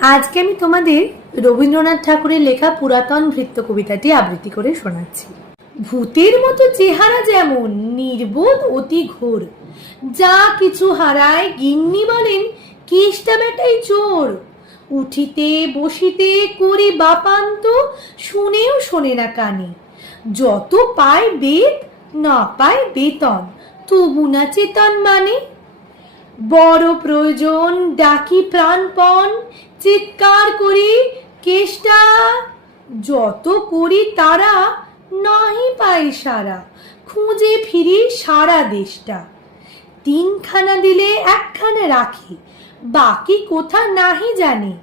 আজকে আমি তোমাদের রবীন্দ্রনাথ ঠাকুরের লেখা পুরাতন ভৃত্য কবিতাটি আবৃত্তি করে শোনাচ্ছি। ভূতের মতো চেহারা যেমন, নির্বোধ অতি ঘোর, যা কিছু হারায় গিন্নি বলেন কেষ্টা বেটাই চোর। উঠিতে বসিতে করি বাপান্ত, শুনেও শোনে না কানে। যত পায় বেদ না পায় বেতন, তবু না চেতন মানে। বড় প্রয়োজন ডাকি প্রাণপণ, চিৎকার করি কেষ্টা। যত করি তারা নাহি পাই সারা, খুঁজে ফিরি সারা দেশটা। তিনখানা দিলে একখানা রাখি, বাকি কোথা নাহি জানি।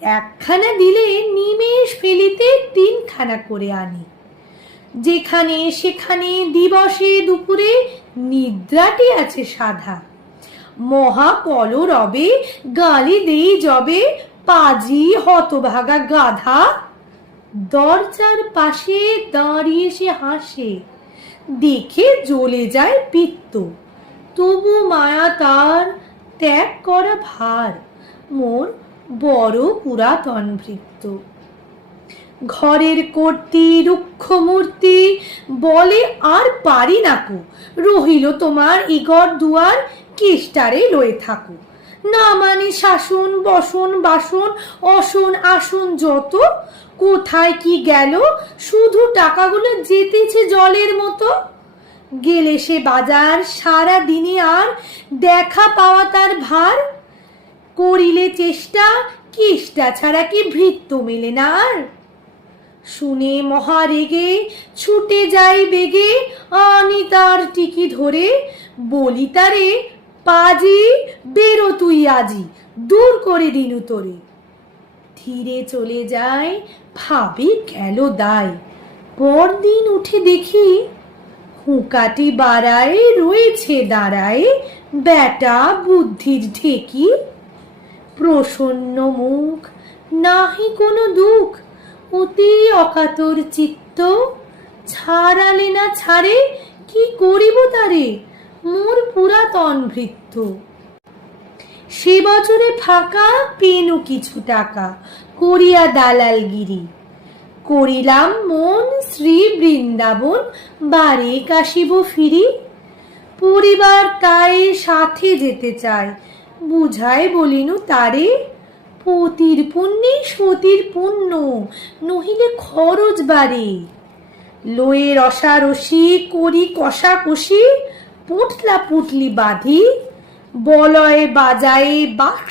একখানা দিলে নিমেষ ফেলিতে তিনখানা করে আনি। যেখানে সেখানে দিবসে দুপুরে নিদ্রাটি আছে সাধা। মহা কলরবে গালি দেই যবে, পাজি হতভাগা গাধা। দরজার পাশে দাঁড়িয়ে সে হাসে, দেখে জ্বলে যায় পিত্ত। তবু মায়া তার ত্যাগ করা ভার, মোর বড় পুরাতন ভৃত্য। ঘরের কর্তি রুক্ষ মূর্তি বলে আর পারি নাকো, রহিল তোমার ইগর দুয়ার, কেষ্টারে লয়ে থাকো। না মানে শাসন বসন বাসন, অসন আসন যত, কোথায় কি গেল শুধু টাকাগুলো যেতেছে জলের মতো। গেলে সে বাজার সারা দিনে আর দেখা পাওয়া তার ভার। করিলে চেষ্টা কেষ্টা ছাড়া কি ভৃত্য মেলে না আর। শুনে মহা রেগে ছুটে যাই বেগে, আনি তার টিকি ধরে। বলি তারে পাজি বেরো তুই আজি, দূর করে দিনু তোরে। ধীরে চলে যায় ভাবি গেল দায়, পরদিন উঠে দেখি হুঁকাটি বাড়ায় রয়েছে দাঁড়ায় বেটা বুদ্ধির ঢেকি। প্রসন্ন মুখ, নাহি কোনো দুঃখ, অতি অকাতর চিত্ত। ছাড়ালে না ছাড়ে, কি করিব তারে, মোর পুরাতন ভৃত্য। সে বছরে ফাঁকা পেনু কিছু টাকা, করিয়া দালালগিরি। করিলাম মন শ্রী বৃন্দাবন, বারে কাশিব ফিরি। পরিবার তাই সাথে যেতে চায়, বুঝায় বলিনু তারে। পতির পুণ্যে সতীর পুণ্য, নহিলে খরচ বাড়ে। লয়ে রসারসি করি কষাকষি, পুটলা পুটলি বাঁধি। বলয়ে বাজায়ে বাক্স